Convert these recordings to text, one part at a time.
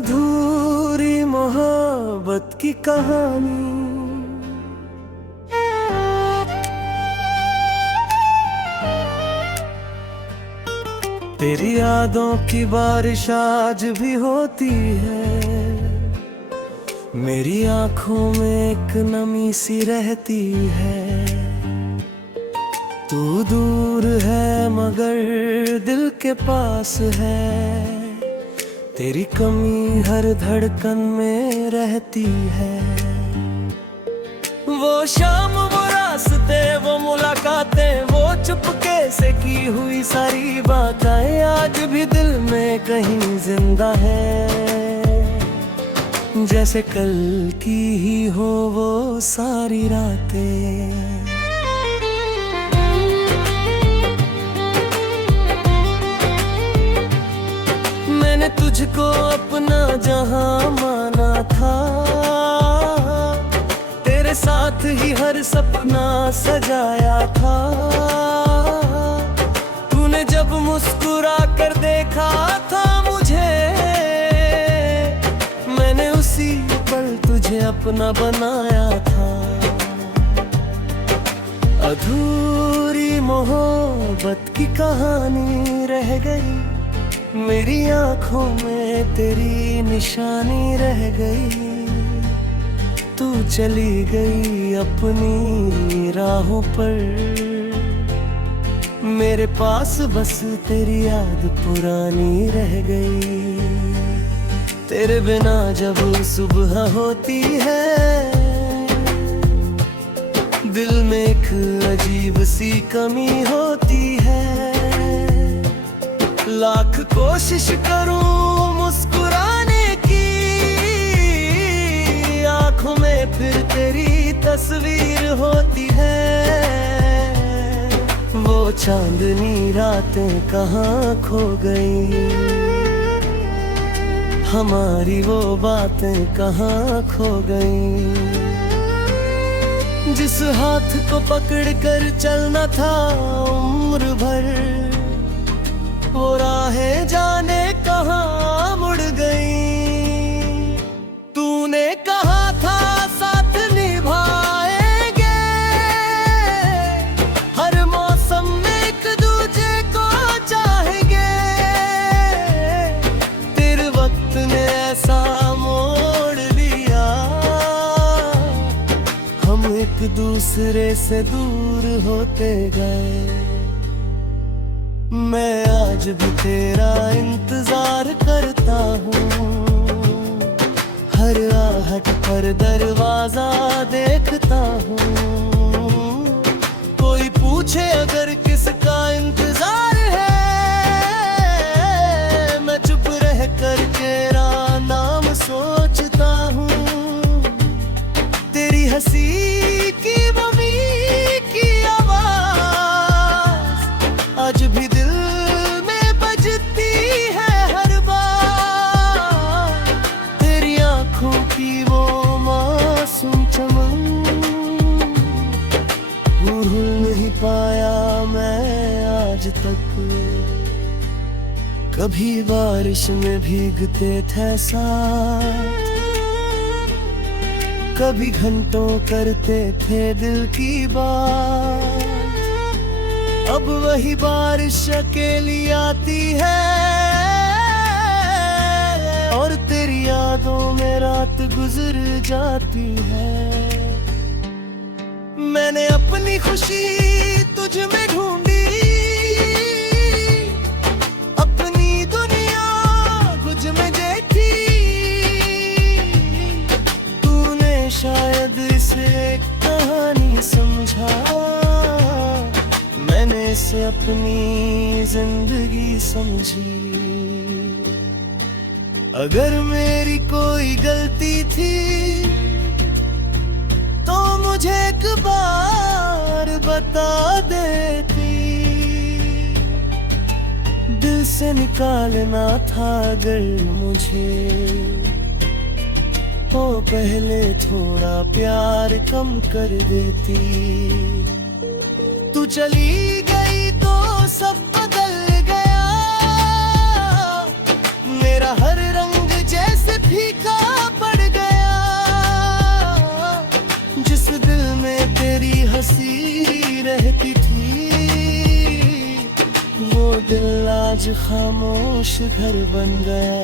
अधूरी मोहब्बत की कहानी। तेरी यादों की बारिश आज भी होती है, मेरी आंखों में एक नमी सी रहती है। तू दूर है मगर दिल के पास है, तेरी कमी हर धड़कन में रहती है। वो शाम, वो रास्ते, वो मुलाकातें, वो चुपके से की हुई सारी बातें आज भी दिल में कहीं जिंदा है, जैसे कल की ही हो वो सारी रातें। मैंने तुझको अपना जहां माना था, तेरे साथ ही हर सपना सजाया था। तूने जब मुस्कुरा कर देखा था मुझे, मैंने उसी पल तुझे अपना बनाया था। अधूरी मोहब्बत की कहानी रह गई, मेरी आंखों में तेरी निशानी रह गई। तू चली गई अपनी राहों पर, मेरे पास बस तेरी याद पुरानी रह गई। तेरे बिना जब सुबह होती है, दिल में एक अजीब सी कमी होती है। लाख कोशिश करूं मुस्कुराने की, आंखों में फिर तेरी तस्वीर होती है। वो चांदनी रातें कहाँ खो गई, हमारी वो बातें कहाँ खो गई। जिस हाथ को पकड़ कर चलना था उम्र भर, वो राहें जाने कहाँ मुड़ गई। तूने कहा था साथ निभाएंगे, हर मौसम में एक दूजे को चाहेंगे। तेरे वक्त ने ऐसा मोड़ लिया, हम एक दूसरे से दूर होते गए। मैं आज भी तेरा इंतजार करता हूँ, हर आहट पर दरवाजा देखता हूँ। कोई पूछे अगर किसका इंतजार है, मैं चुप रह कर तेरा नाम सोचता हूँ। तेरी हंसी की मम्मी की आवाज आज भी पाया मैं आज तक। कभी बारिश में भीगते थे साथ, कभी घंटों करते थे दिल की बात। अब वही बारिश अकेली आती है, और तेरी यादों में रात गुजर जाती है। मैंने अपनी खुशी तुझ में ढूंढी, अपनी दुनिया तुझ में देखी। तूने शायद इसे कहानी समझा, मैंने इसे अपनी जिंदगी समझी। अगर मेरी कोई गलती थी तो मुझे एक बार बता देती, दिल से निकालना था अगर मुझे, तो पहले थोड़ा प्यार कम कर देती। तू चली गई तो सब बदल गया, मेरा हर रंग जैसे फीका पड़ गया। जिस दिल में तेरी हंसी रहती थी, वो दिल आज खामोश घर बन गया।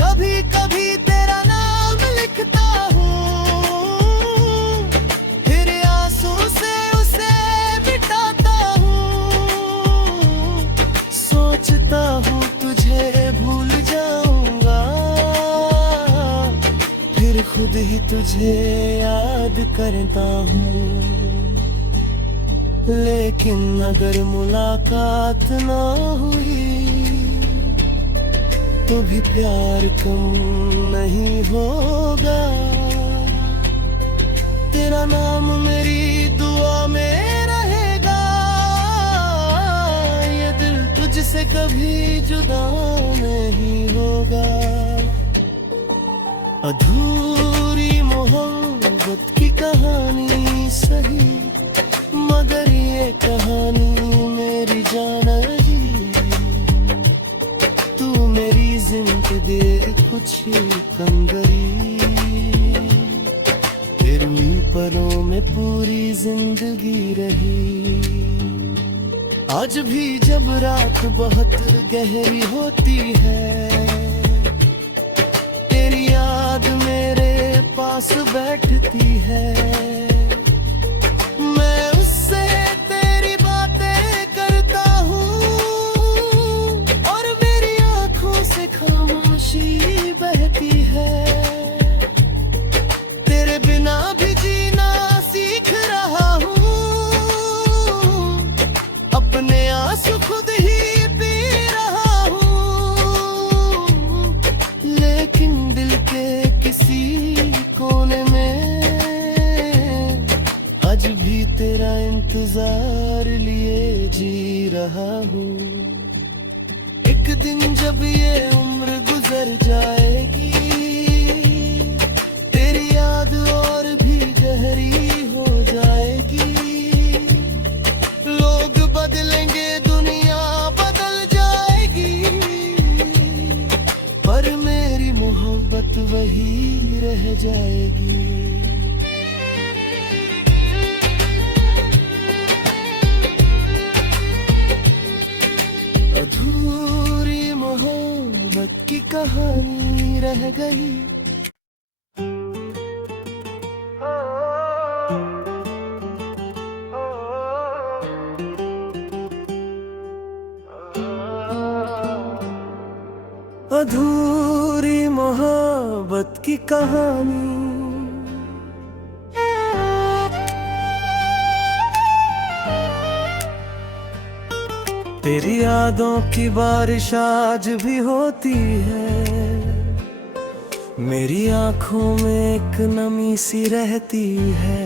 कभी कभी तेरा नाम लिखता हूँ, फिर आंसू से उसे मिटाता हूँ। सोचता हूँ तुझे भूल जाऊंगा, फिर खुद ही तुझे याद करता हूँ। लेकिन अगर मुलाकात ना हुई तो भी प्यार कम नहीं होगा। तेरा नाम मेरी दुआ में रहेगा, ये दिल तुझसे कभी जुदा नहीं होगा। अधूरी मोहब्बत की कहानी सही, मगर ये कहानी मेरी जाना जी। तू मेरी जिंदगी कुछ कंगरी, तेरी पलों में पूरी जिंदगी रही। आज भी जब रात बहुत गहरी होती है, तेरी याद मेरे पास बैठती है। मैं उससे तेरी बातें करता हूँ, और मेरी आंखों से खामोशी बहती है। तेरे बिना भी जीना सीख रहा हूँ, अपने आंसू खुद ही पी रहा हूँ। लेकिन दिल के किसी कोने में आज भी तेरा इंतजार लिए जी रहा हूँ। एक दिन जब ये उम्र गुजर जाएगी, तेरी याद और भी गहरी हो जाएगी। लोग बदलेंगे, दुनिया बदल जाएगी, पर मेरी मोहब्बत वही रह जाएगी। अधूरी मोहब्बत की कहानी रह गई। अधूरी मोहब्बत की कहानी। तेरी यादों की बारिश आज भी होती है, मेरी आंखों में एक नमी सी रहती है।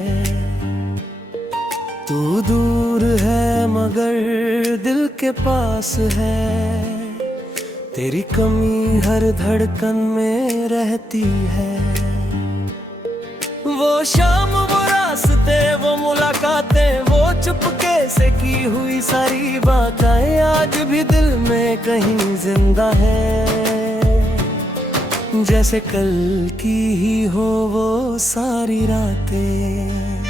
तू दूर है मगर दिल के पास है, तेरी कमी हर धड़कन में रहती है। वो शाम, वो रास्ते, वो मुलाकातें, वो चुपके से की हुई सारी बातें आज भी दिल में कहीं जिंदा है। जैसे कल की ही हो वो सारी रातें।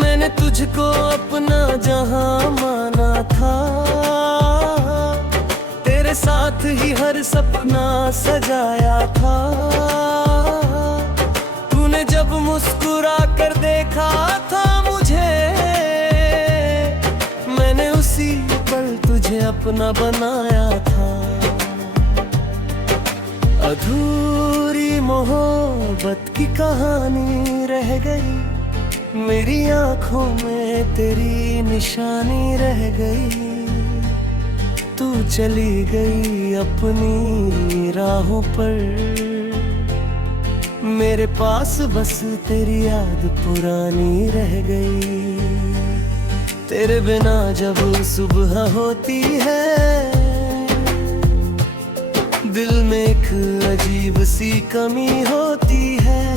मैंने तुझको अपना जहां माना था, तेरे साथ ही हर सपना सजाया था। तूने जब मुस्कुरा कर देखा था मुझे, मैंने उसी पल तुझे अपना बनाया था। अधूरी मोहब्बत की कहानी रह गई, मेरी आंखों में तेरी निशानी रह गई। तू चली गई अपनी राहों पर, मेरे पास बस तेरी याद पुरानी रह गई। तेरे बिना जब सुबह होती है, दिल में एक अजीब सी कमी होती है।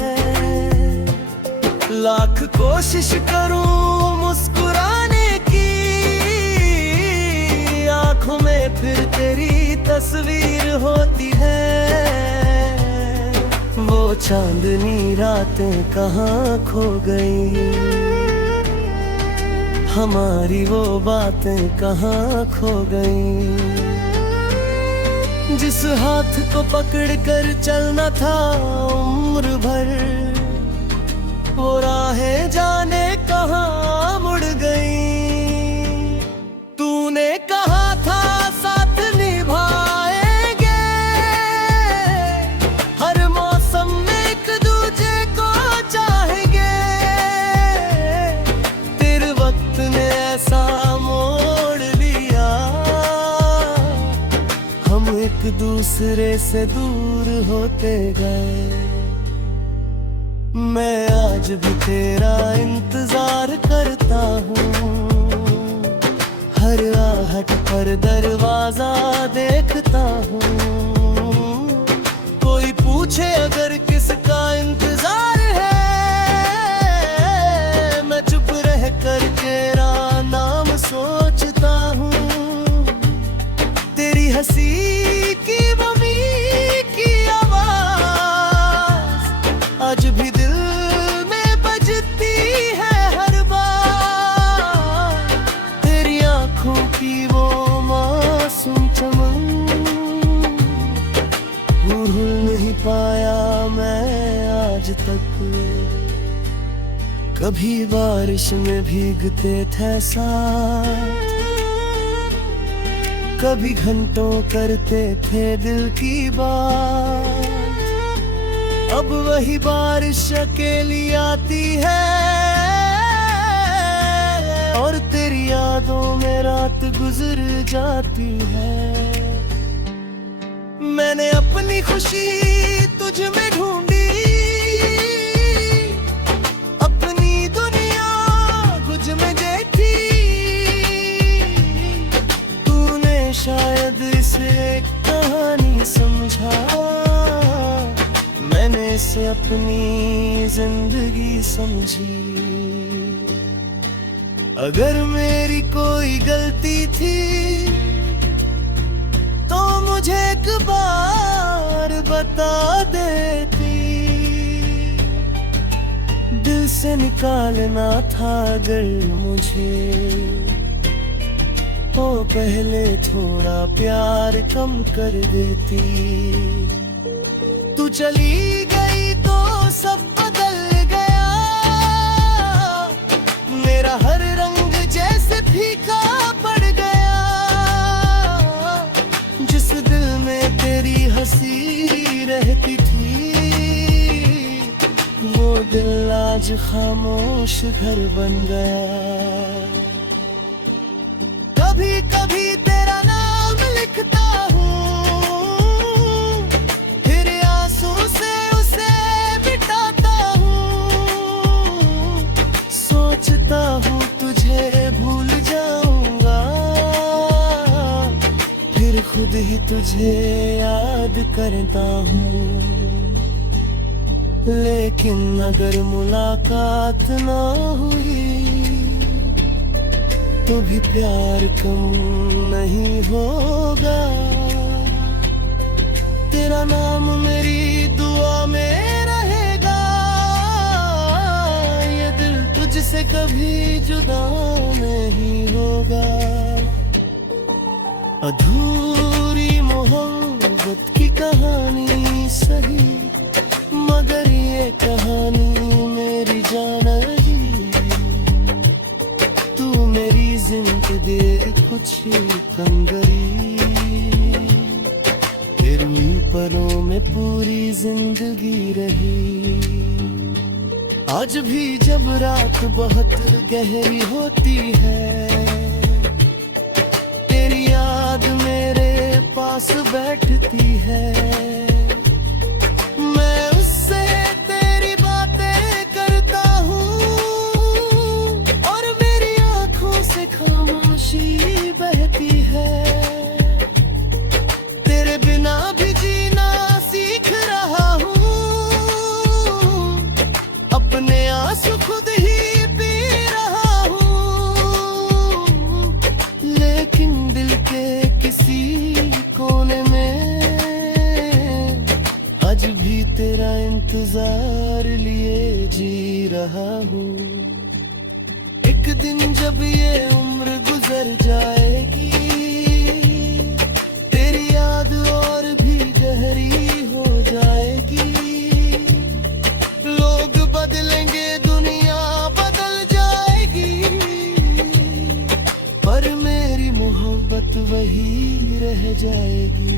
लाख कोशिश करूं मुस्कुराने की, तस्वीर होती है। वो चांदनी रातें कहाँ खो गई, हमारी वो बातें कहाँ खो गई। जिस हाथ को पकड़ कर चलना था उम्र भर, वो राहें जाने कहाँ मुड़ गई। तूने कहा था साथ निभाएंगे, हर मौसम में एक दूजे को चाहेंगे। तेरे वक्त ने ऐसा मोड़ लिया, हम एक दूसरे से दूर होते गए। मैं आज भी तेरा इंतजार करता हूँ, हर आहट पर दरवाजा देखता हूँ। कोई पूछे अगर किसका इंतजार है, मैं चुप रह कर तेरा नाम सोचता हूँ। तेरी हंसी की मम्मी की आवाज आज भी दिल में बजती है हर बार। तेरी आंखों की वो मासूम चमक भूल नहीं पाया मैं आज तक। कभी बारिश में भीगते थे साथ, कभी घंटों करते थे दिल की बात। अब वही बारिश अकेली आती है, और तेरी यादों में रात गुजर जाती है। मैंने अपनी खुशी तुझ में ढूंढी, अपनी दुनिया कुछ में देखी। तूने शायद इसे एक कहानी समझा, मैंने इसे अपनी जिंदगी समझी। अगर मेरी कोई गलती थी तो मुझे एक बार बता देती। दिल से निकालना था अगर मुझे, तो पहले थोड़ा प्यार कम कर देती। तू चली गई तो सब बदल गया, मेरा हर रंग जैसे फीका पड़ गया। जिस दिल में तेरी हंसी रहती थी, वो दिल आज खामोश घर बन गया। कभी कभी तेरा नाम लिखता हूँ, फिर आंसू से उसे मिटाता हूँ। सोचता हूँ तुझे भूल जाऊंगा, फिर खुद ही तुझे याद करता हूँ। लेकिन अगर मुलाकात ना हुई तो भी प्यार कम नहीं होगा। तेरा नाम मेरी दुआ में रहेगा, ये दिल तुझसे कभी जुदा नहीं होगा। अधूरी मोहब्बत की कहानी सही, मगर ये कहानी मेरी जान जी। तू मेरी जिंदगी कुछ कंगरी, तेरी पलों में पूरी जिंदगी रही। आज भी जब रात बहुत गहरी होती है, तेरी याद मेरे पास बैठती है। मैं उससे तेरी बातें करता हूँ, और मेरी आंखों से खामोशी बहती है। तेरे बिना भी जीना सीख रहा हूँ, अपने आंसू खुद ही पी रहा हूँ। लेकिन दिल के किसी कोने में इंतजार लिए जी रहा हूँ। एक दिन जब ये उम्र गुजर जाएगी, तेरी याद और भी गहरी हो जाएगी। लोग बदलेंगे, दुनिया बदल जाएगी, पर मेरी मोहब्बत वही रह जाएगी।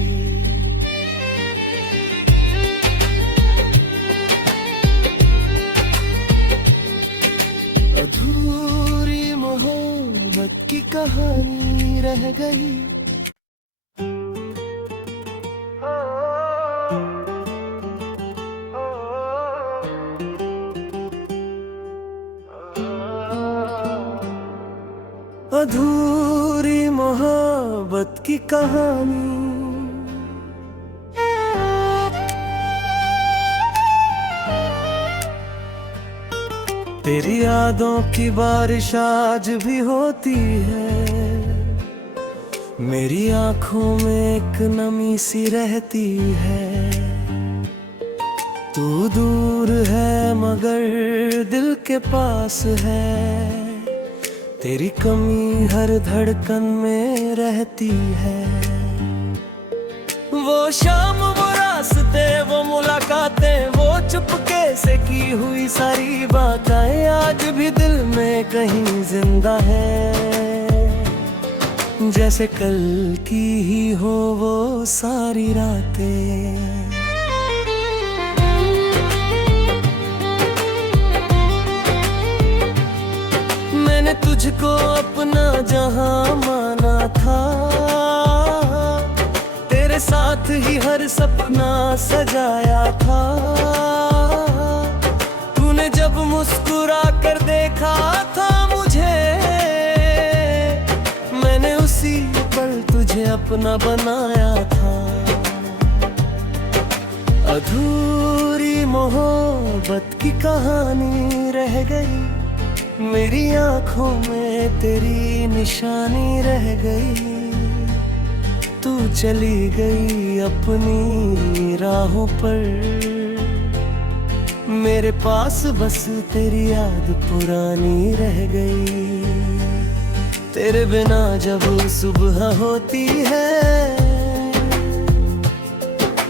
अधूरी मोहब्बत की कहानी रह गई। अधूरी मोहब्बत की कहानी। तेरी यादों की बारिश आज भी होती है, मेरी आंखों में एक नमी सी रहती है। तू दूर है मगर दिल के पास है, तेरी कमी हर धड़कन में रहती है। वो शाम, वो रास्ते, वो मुलाकातें, वो चुपके से की हुई सारी बातें आज भी दिल में कहीं जिंदा है, जैसे कल की ही हो वो सारी रातें। मैंने तुझको अपना जहां माना था, तेरे साथ ही हर सपना सजाया था। तूने जब मुस्कुरा कर देखा था मुझे, मैंने उसी पल तुझे अपना बनाया था। अधूरी मोहब्बत की कहानी रह गई, मेरी आंखों में तेरी निशानी रह गई। तू चली गई अपनी राहों पर, मेरे पास बस तेरी याद पुरानी रह गई। तेरे बिना जब सुबह होती है,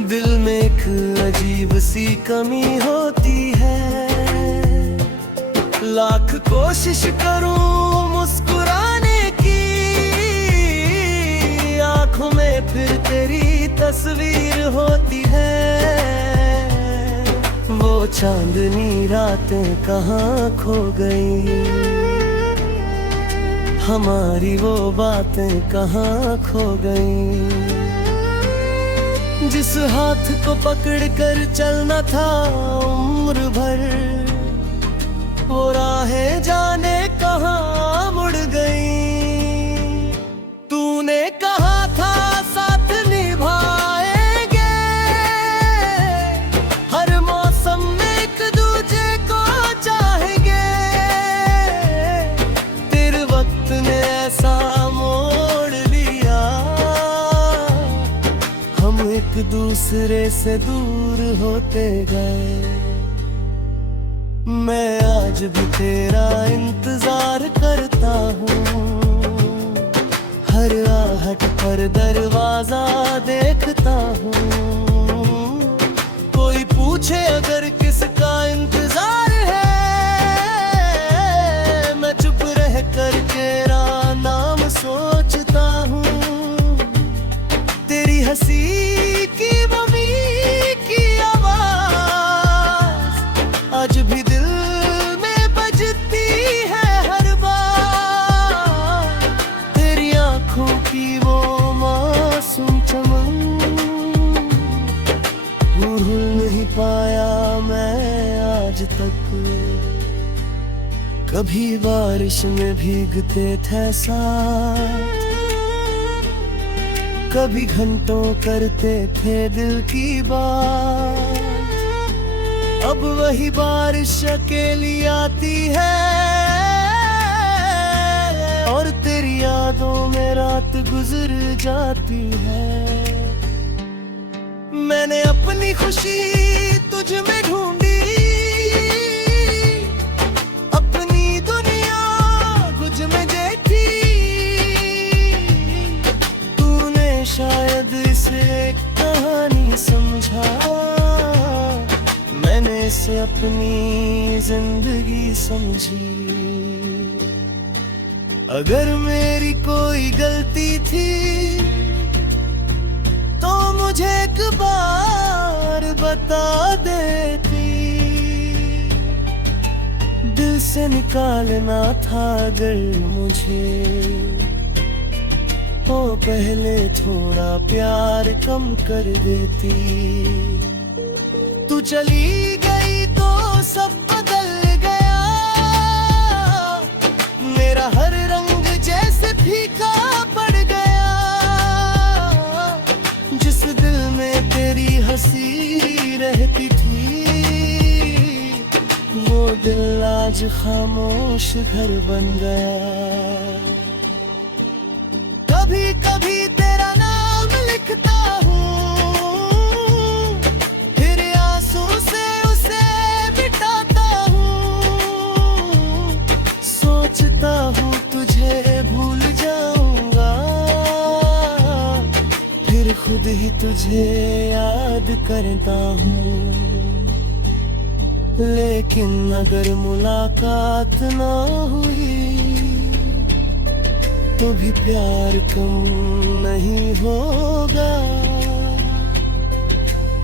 दिल में एक अजीब सी कमी होती है। लाख कोशिश करूं मुस्कुराने की, आंखों में फिर तेरी तस्वीर होती है। वो चांदनी रातें कहाँ खो गई, हमारी वो बातें कहाँ खो गई। जिस हाथ को पकड़ कर चलना था उम्र भर, वो राहें जाने कहाँ मुड़ गई। तूने कहा था साथ निभाएंगे, हर मौसम में एक दूजे को चाहेंगे। तेरे वक्त ने ऐसा मोड़ लिया, हम एक दूसरे से दूर होते गए। मैं आज भी तेरा इंतजार करता हूँ, हर आहट पर दरवाजा देखता हूँ। कोई पूछे अगर किसका इंतजार है, मैं चुप रह कर तेरा नाम सोचता हूँ। तेरी हंसी की मम्मी की आवाज आज भी पाया मैं आज तक। कभी बारिश में भीगते थे साथ, कभी घंटों करते थे दिल की बात। अब वही बारिश अकेली आती है, और तेरी यादों में रात गुजर जाती है। मैंने अपनी खुशी तुझ में ढूंढी, अपनी दुनिया तुझ में देखी। तूने शायद इसे एक कहानी समझा, मैंने इसे अपनी जिंदगी समझी। अगर मेरी कोई गलती थी तो मुझे एक बार बता देती, दिल से निकालना था अगर मुझे, तो पहले थोड़ा प्यार कम कर देती। तू चली गई तो सब बदल गया, मेरा हर रंग जैसे फीका पड़ गया। जिस दिल में तेरी हंसी रहती थी, वो दिल आज खामोश घर बन गया। कभी कभी तेरा नाम लिखता हूँ, फिर आंसू से उसे मिटाता हूँ। सोचता हूँ तुझे भूल जाऊंगा, फिर खुद ही तुझे याद करता हूँ। लेकिन अगर मुलाकात ना हुई तो भी प्यार कम नहीं होगा।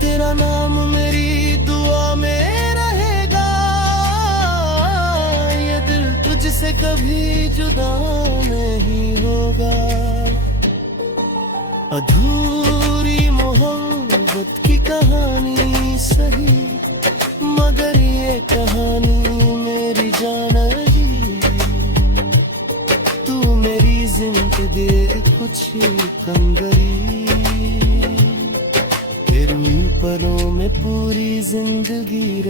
तेरा नाम मेरी दुआ में रहेगा, ये दिल तुझसे कभी जुदा नहीं होगा। अधूरी मोहब्बत की कहानी सही, मगर ये कहानी मेरी जान जी। तू मेरी जिंदगी कुछ कंगरी, तेरी पलों में पूरी जिंदगी